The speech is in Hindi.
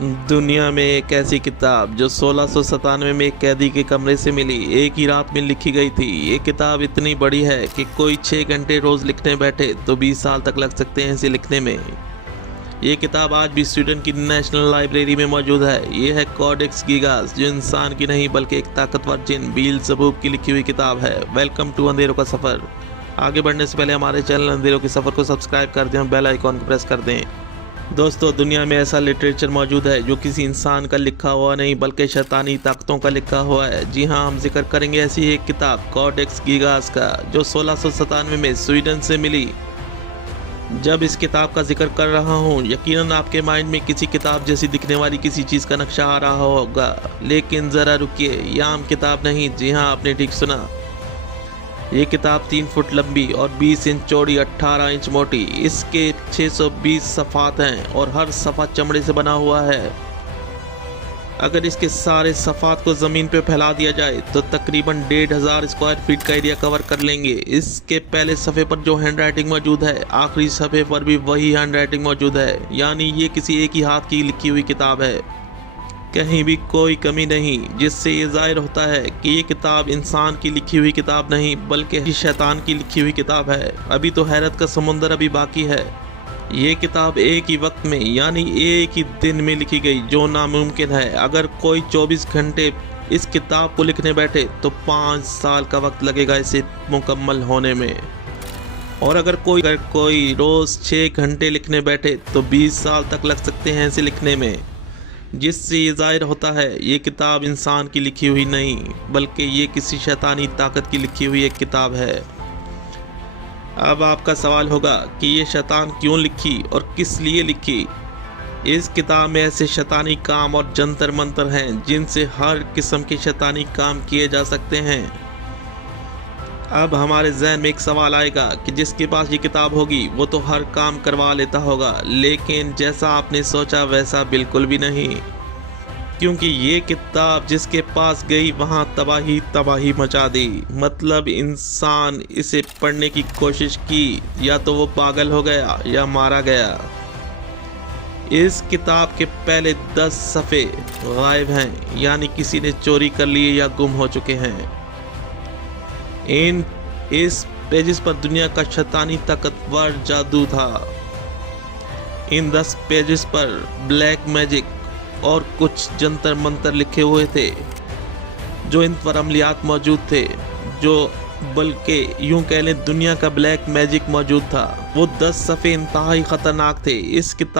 दुनिया में एक ऐसी किताब जो 1697 में एक कैदी के कमरे से मिली, एक ही रात में लिखी गई थी। ये किताब इतनी बड़ी है कि कोई 6 घंटे रोज लिखने बैठे तो 20 साल तक लग सकते हैं इसे लिखने में। ये किताब आज भी स्वीडन की नेशनल लाइब्रेरी में मौजूद है। ये है कॉडेक्स गीगास, जो इंसान की नहीं बल्कि एक ताकतवर जिन बीएल्ज़ेबूब की लिखी हुई किताब है। वेलकम टू अंधेरों का सफ़र। आगे बढ़ने से पहले हमारे चैनल अंधेरों के सफ़र को सब्सक्राइब कर दें और बेल आइकॉन को प्रेस कर दें। दोस्तों, दुनिया में ऐसा लिटरेचर मौजूद है जो किसी इंसान का लिखा हुआ नहीं बल्कि शैतानी ताकतों का लिखा हुआ है। जी हाँ, हम जिक्र करेंगे ऐसी एक किताब कॉडेक्स गीगास का, जो 1697 में स्वीडन से मिली। जब इस किताब का जिक्र कर रहा हूँ, यकीनन आपके माइंड में किसी किताब जैसी दिखने वाली किसी चीज़ का नक्शा आ रहा होगा, लेकिन ज़रा रुकिए, यह आम किताब नहीं। जी हाँ, आपने ठीक सुना। ये किताब 3 फुट लंबी और 20 इंच चौड़ी, 18 इंच मोटी। इसके 620 सफ़ात हैं और हर सफ़ा चमड़े से बना हुआ है। अगर इसके सारे सफ़ात को ज़मीन पे फैला दिया जाए तो तकरीबन 1500 स्क्वायर फीट का एरिया कवर कर लेंगे। इसके पहले सफ़े पर जो हैंड राइटिंग मौजूद है, आखिरी सफ़े पर भी वही हैंड राइटिंग मौजूद है, यानी ये किसी एक ही हाथ की लिखी हुई किताब है। कहीं भी कोई कमी नहीं, जिससे ये ज़ाहिर होता है कि ये किताब इंसान की लिखी हुई किताब नहीं बल्कि शैतान की लिखी हुई किताब है। अभी तो हैरत का समुंदर अभी बाकी है। ये किताब एक ही वक्त में, यानी एक ही दिन में लिखी गई, जो नामुमकिन है। अगर कोई 24 घंटे इस किताब को लिखने बैठे तो 5 साल का वक्त लगेगा इसे मुकम्मल होने में। और अगर कोई रोज़ 6 घंटे लिखने बैठे तो 20 साल तक लग सकते हैं इसे लिखने में, जिससे ये ज़ाहिर होता है ये किताब इंसान की लिखी हुई नहीं बल्कि ये किसी शैतानी ताकत की लिखी हुई एक किताब है। अब आपका सवाल होगा कि ये शैतान क्यों लिखी और किस लिए लिखी। इस किताब में ऐसे शैतानी काम और जंतर मंतर हैं जिनसे हर किस्म के शैतानी काम किए जा सकते हैं। अब हमारे जहन में एक सवाल आएगा कि जिसके पास ये किताब होगी वो तो हर काम करवा लेता होगा, लेकिन जैसा आपने सोचा वैसा बिल्कुल भी नहीं, क्योंकि ये किताब जिसके पास गई वहाँ तबाही मचा दी। मतलब इंसान इसे पढ़ने की कोशिश की, या तो वो पागल हो गया या मारा गया। इस किताब के पहले 10 सफ़े गायब हैं, यानी किसी ने चोरी कर लिए या गुम हो चुके हैं। इस पेजेस पर दुनिया का शैतानी ताकतवर जादू था। इन 10 पेजेस पर ब्लैक मैजिक और कुछ जंतर मंतर लिखे हुए थे, जो इन पर अमलियात मौजूद थे, जो बल्कि यूं कह लें दुनिया का ब्लैक मैजिक मौजूद था। वो 10 सफ़े इंतहाई ख़तरनाक थे। इस किताब